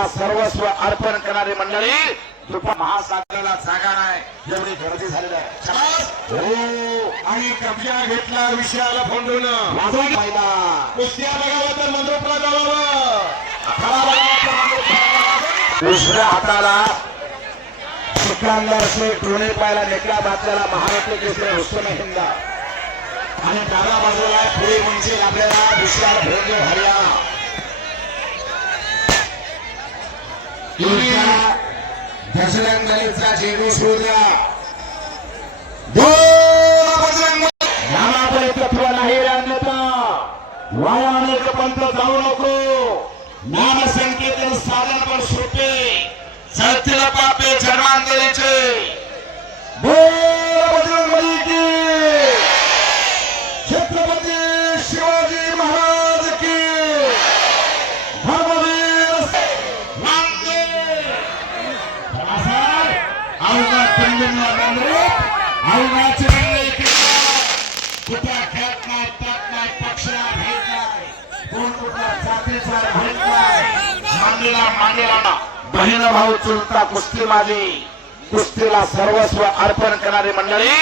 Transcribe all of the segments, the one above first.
कुस्तीला सर्वस्व अर्पण करणारी मंडळी महासागराला जागा नाही एवढी गर्दी झालेली आहे. आणि कब्जा घेतला विषयाला फोंडून महिला कुस्त्या बघावं तर मंद्रोपला जावावं. दुसऱ्या हाताला सिकंदर शेख टोने पायला नेकला बादशाला महाराष्ट्र केसरी हुस्न हिंदा आणि डाव्या बाजूला पुढे म्हणजे आपल्याला दुसऱ्या भोंगे हरियाणा बजरंग दलीचा जेडू शोधा नामाकडे तत्व नाही राहण्याचा वाया अनेक पंथ जाऊ नको नाम संकेतन साधन पण सोपे चलतील पापे जन्मांतरीचे बजरंगबली की छत्रपती शिवाजी महाराज की धर्मवीर कुठला खेळत नाही पत नाही पक्षला भेट नाही कोण कुठला जातीचा भेट नाही मांडीला मांडीला बहीण भाऊ चुलता कुस्ती माझी कुस्तीला सर्वस्व अर्पण करणारी मंडळी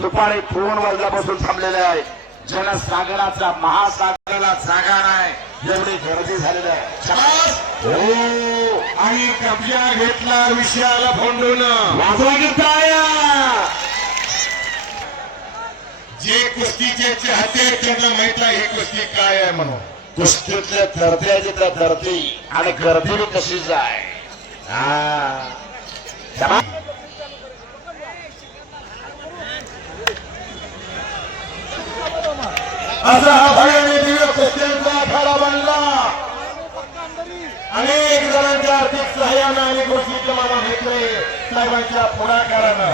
दुपारी फोन वाजल्यापासून थांबलेले आहे. जनसागराचा महासागराला जागा नाही एवढी गर्दी झालेली आहे. आणि कब्जा घेतला विषयाला फोंडून वाजवा घेताय जे कुस्तीचे चाहते त्यांना माहित आहे ही कुस्ती काय आहे म्हणून. कुस्तीतल्या धरती त्या धरती आणि गर्दी बी तशीच आहे. असा हा भयाने दिव्य कुस्त्यांचा आखाडा बनला. अनेक जणांच्या आर्थिक सहाय्यानं आणि गोष्टीचे मामा भेटले साहेबांच्या पुढाकारानं.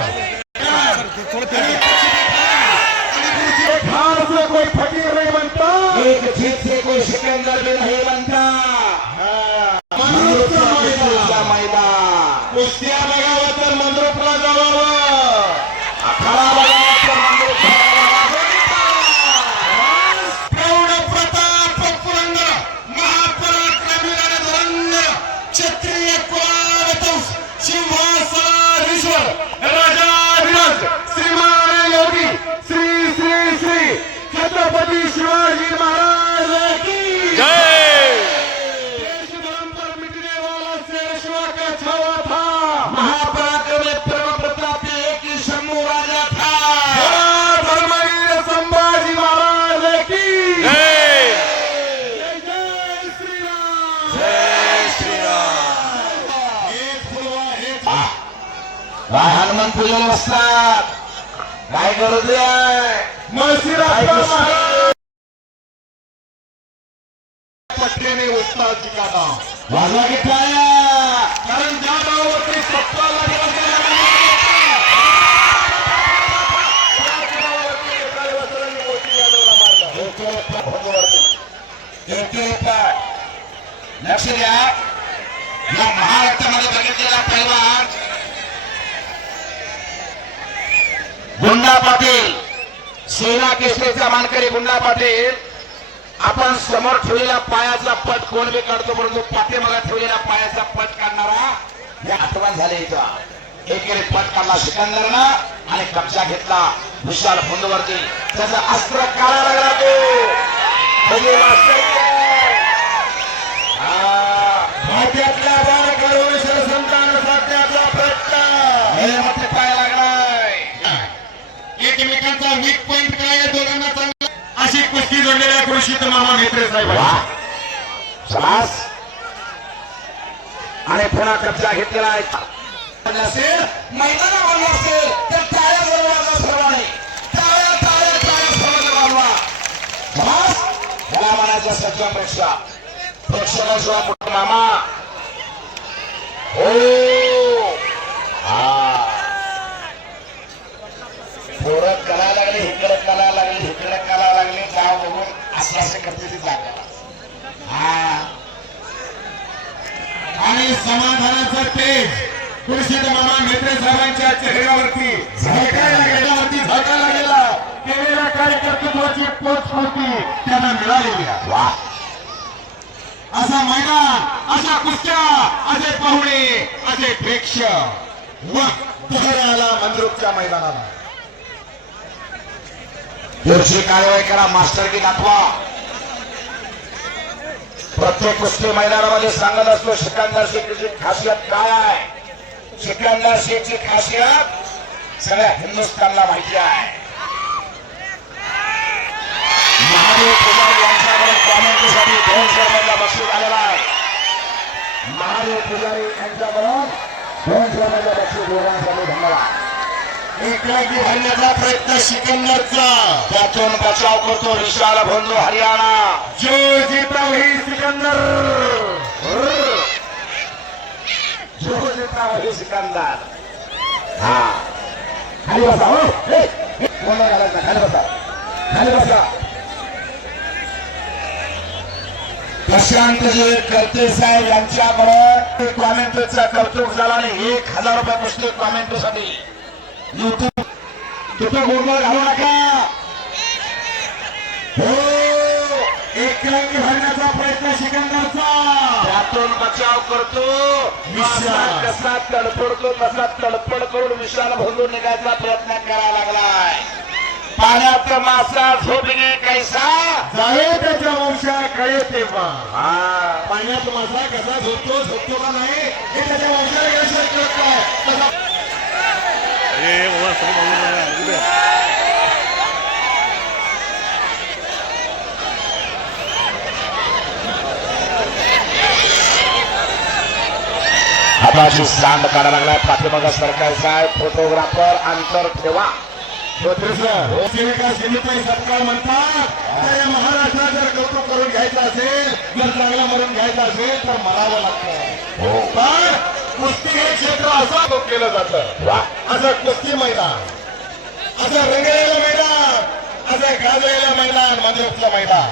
कोई फकीर नहीं बनता, एक जीत से कोई सिकंदर भी नहीं बनता. मैदान कुस्त्या बघावं तर मंद्रोपला जावावं. आखाडा बघावा तर मंदिर प्रौढ प्रताप पुरंदर महापराक्रमी रणधुरंधर क्षत्रिय कुलावतंस सिंहासनाधीश्वर राजाधिराज श्रीमान योगी श्री श्री श्री छत्रपती शिवाजी महाराज की जय. देश धर्म पर मिटने वाला शेरशाह का छावा था. महापराक्रमी परम प्रतापी एक ही शंभू राजा था. धर्मवीर संभाजी महाराज की जय. जय जय श्रीराम. जय श्रीराम. काय हनुमान पूजेला बसतात काय गरज आहे. पट्टेने उस्ताद जिंकाना वाजवा घेतलाय कारण ज्या गावावरती सत्ता लागला लक्ष द्या. या महाराष्ट्रामध्ये बघितलेला पैलवान गुंडा पाटील सेना केसरीचा मानकरी गुंडा पाटील आपण समोर ठेवलेला पायाचा पट कोण बी काढतो परंतु पाठीमागे ठेवलेला पायाचा पट काढणारा हे आठवण झाले. इथं एकेरी पट काढला सिकंदरनं आणि कब्जा घेतला विशाल फोंडवरती. त्याचा अस्त्र काढा लागला भाट्यातल्या बार करून संतान साधण्याचा प्रयत्न पाय लागलाय. एकमेकांचा वीक पॉइंट काय आहे दोघांना चांगला अशी कुस्ती जोडलेल्या कृषीत मामा मेत्रे साहेब शाबास. आणि पुन्हा कब्जा घेतलेला आहे. मैदानावर असेल तर टाळ्या बरोबर सर्वांनी टाळ्या टाळ्या टाळ्या सर्वांना वाजवा. शाबास. याला म्हणायचं सज्जन प्रेक्षकाशिवाय मोठे मामा. हो पोरं करायला लागले इकडे करायला लागले इकडे करायला लागले गाव बघून असं असं करते ती जागा. आणि समाधानाचा तेज कृषीत मामा मेत्रे साहेबांच्या चेहऱ्यावरती झाकायला गेला. केलेल्या कार्यकर्तृत्वाची पोचपावती त्यांना मिळालेली आहे. वा असा मैदान अशा कुस्त्या पाहुणे असे प्रेक्षक वा आला मंद्रुपच्या मैदानाला. पुढची कारवाई करा, मास्टर की दाखवा. प्रत्येक कुस्ती मैदानामध्ये सांगत असतो सिकंदर शेखची खासियत काय आहे. सिकंदर शेखची खासियत सगळ्या हिंदुस्थानला माहिती आहे. महादेव पुजारी यांच्याकडून कॉमेंट्रीसाठी 200 रुपयाचा बक्षीस आलेला आहे. महादेव पुजारी यांच्याकडून 200 रुपयाचा बक्षीस दोघांसाठी. धन्यवाद. एकलगी भरण्याचा प्रयत्न सिकंदरचा, त्यातून बचाव करतो विशाल बंधू हरियाणा. जो जीता वही सिकंदर. जो जीता वही सिकंदर. हा खाली बसा. हो कोण घालायचा. खाली बसा, खाली बसा. प्रशांत जे करते साहेब यांच्याकडे कॉमेंट्रीचा कौतुक झाला आणि 1000 रुपये पुस्तक कॉमेंट्रीसाठी. युट्यूब तिथं गोंधळ घालू नका. हो एकलगी भरण्याचा प्रयत्न सिकंदरचा, त्यातून बचाव करतो विशाल. कसा तडफडतो तसा तडफड करून विशाल बंधू निघायचा प्रयत्न करायला लागलाय. पाण्यात मासा झोपणे कैसा जावे त्याच्या वंशा कळे तेव्हा. हा पाण्यात मासा कसा झोपतो का नाही हे त्याच्या वंशाला कळत नाही. तसा हाताची सांड काढायला लागलाय पाठीमागा सरकार साहेब. फोटोग्राफर अंतर ठेवा. सेविका सिंधुताई सत्कार म्हणतात. तर या महाराष्ट्रात जर कौतुक करून घ्यायचं असेल, जर चांगला म्हणून घ्यायचं असेल तर म्हणावं लागतं. पण कुस्ती हे क्षेत्र असं केलं जातं. असं कुस्ती मैदान, असं रंगलेलं मैदान, असं गाजलेलं मैदान, मंदिरातलं मैदान.